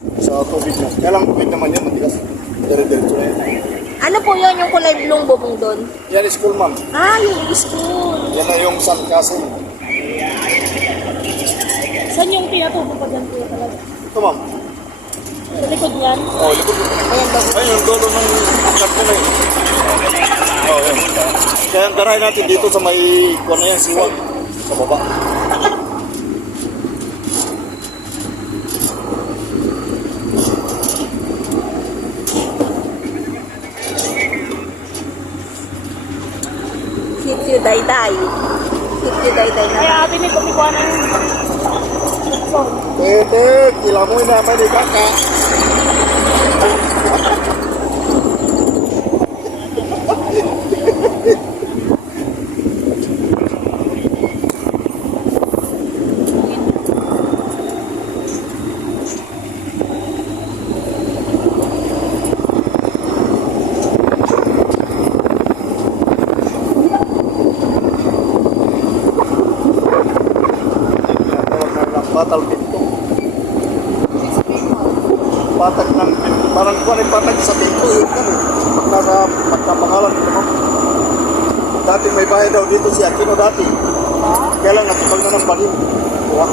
Sa tubig na. Kaya lang tubig naman yan, matigas. Dire-diretso na yan. Ano po yun, yung kulay blue bubong doon? Yan is school, ma'am. Ah, yung school. Yan na yung sandcastle. Saan yung pinatubo pa dyan po talaga? Ito, ma'am. Sa likod yan? Oh, likod. Ayun, yung dulo ng karton na yun. Oh, yan. Kaya ang daray natin dito sa may kuwan na yan, siwag. Sa baba. Sityo Dayday. Sityo Dayday na. Kaya atin ito, may kuha na yung Tete, kila mo na pa ni kakak. Batal pinto. Patag ng pinto. Parang kuwan ay patag sa pinto. Yun kan eh. Pag nasa pagkapangalan ko naman. Dati may bahay daw dito si Aquino dati. Kaya lang natipag na ng balim. Wah.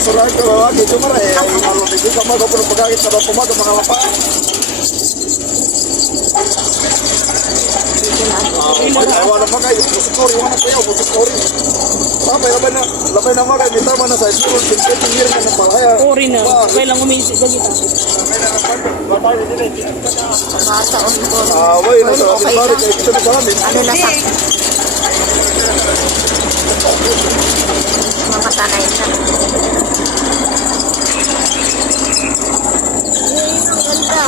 Selain ke bawah gitu mah ya, kalau begitu kamu gak perlu pegang kalau pemakai mga apa? Wala pa kayo, musikori, wala pa kayo, musikori. Labay na mga may tama na sa school, pinir na ng palaya. Ori na, kaya lang umisip sa kita. Masaon ko. Wala na sa ating bari, kaya kita sa amin. Ano na sa... Mga sanay na. Ang ganda.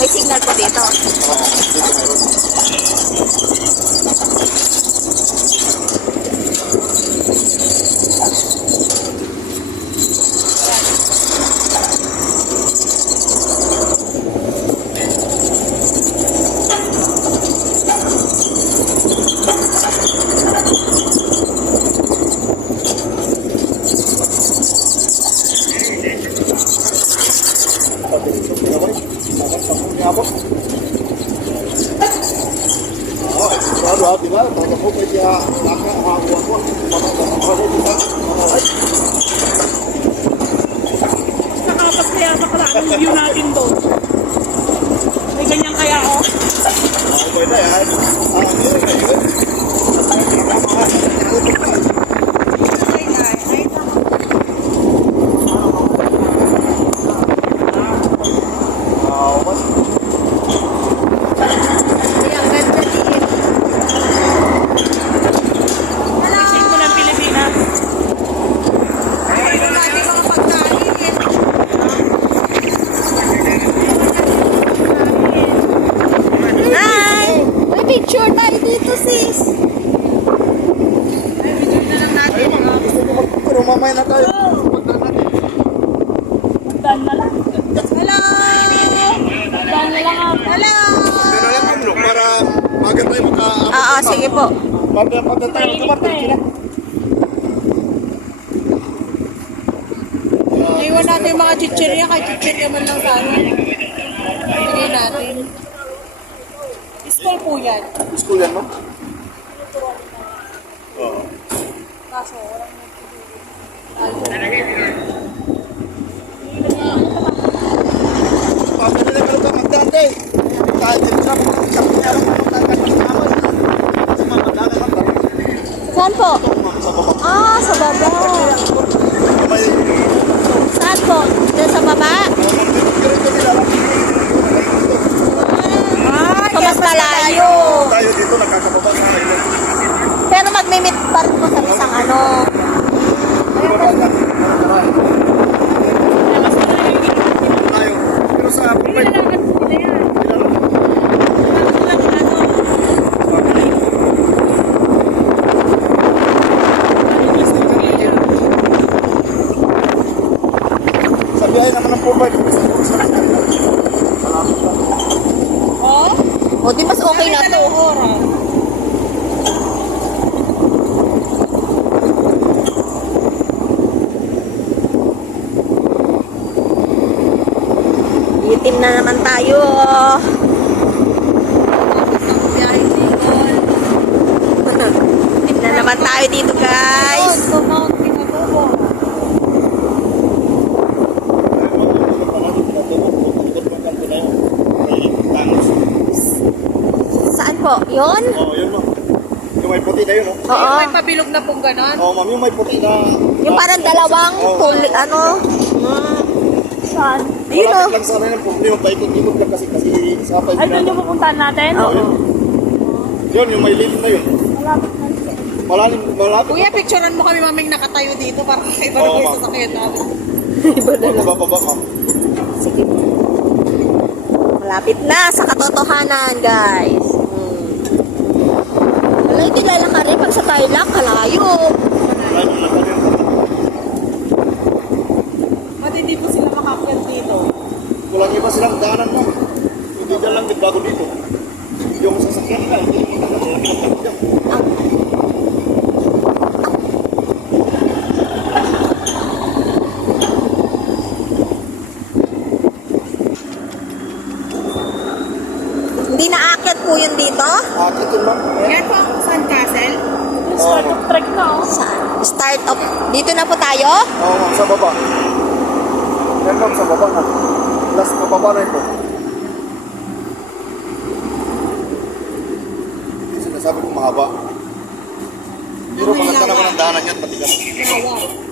May signal po dito. Nakapas kaya sa kalang view natin doon. May ganyan kaya ako. Pwede yan. Picture tayo dito, sis. Pero mamaya na tayo. Magdaan na lang. Hello! Magdaan na lang ako. Hello! Pero lang ang look para magat tayo maka... Oo, sige po. Pagka tayo makamartin sila. Iwan natin yung mga chichirya. Kahit chichirya man lang sana. Sige natin. School po yan. School yan, no? Oo. Kaso, walang Pagka nila Hindi. Kahit din siya, sabi niya lang kung magkakasama siya. Kasi mamadala lang ba? Saan po? Sa baba. Ah, sa baba. May... Saan po? Diyan sa baba? Ganito nila lang. So, mas malayo. Tayo dito, nakakababa sa island. Pero magmi-meet pa rin po sa isang ano. Tayo. Pero sa Pulpay, sa biyahe naman ng Pulpay, sa salamat lang. Oh? O, di mas okay na to. Itim na naman tayo. Itim na naman tayo dito, guys. Saan po? Yon? Oo, yun mo. Yung may puti na yun, no? Oo. May pabilog na pong ganon. Oo, ma'am, yung may puti na... Yung parang dalawang ano? Saan? Yun o. Malapit lang sana yun, problema, paikot-ikot lang kasi sa pa Ay, doon yung pupuntahan natin? Oo. Yun, yung may lilim na yun. Malalim, malapit. Kuya, picturean mo kami maming nakatayo dito para kakaiba Oo, na yung ma'am. sasakyan namin. Bababa, ma'am. Sige. Malapit na sa katotohanan, guys. Wala, hindi lalaka rin pag sa Tarlac, kalayo. Malalim lang kami. Ba't hindi po sila makakyat dito? Walang iba silang daanan, ma'am. Hindi dyan lang din bago dito. Yung sasakyan nila, hindi yung pinagpapagyan. Hindi naakyat po yun dito? Akit yun, ma'am. Yan po ang San Castle. Oo, ma'am. Trek na oh. Saan? Start up. Dito na po tayo? Oo, ma'am, sa baba. Yan, ma'am, sa baba na. Last na baba na ito. Sinasabi ko mahaba. Pero maganda naman ang daanan yan, pati ka. Wow.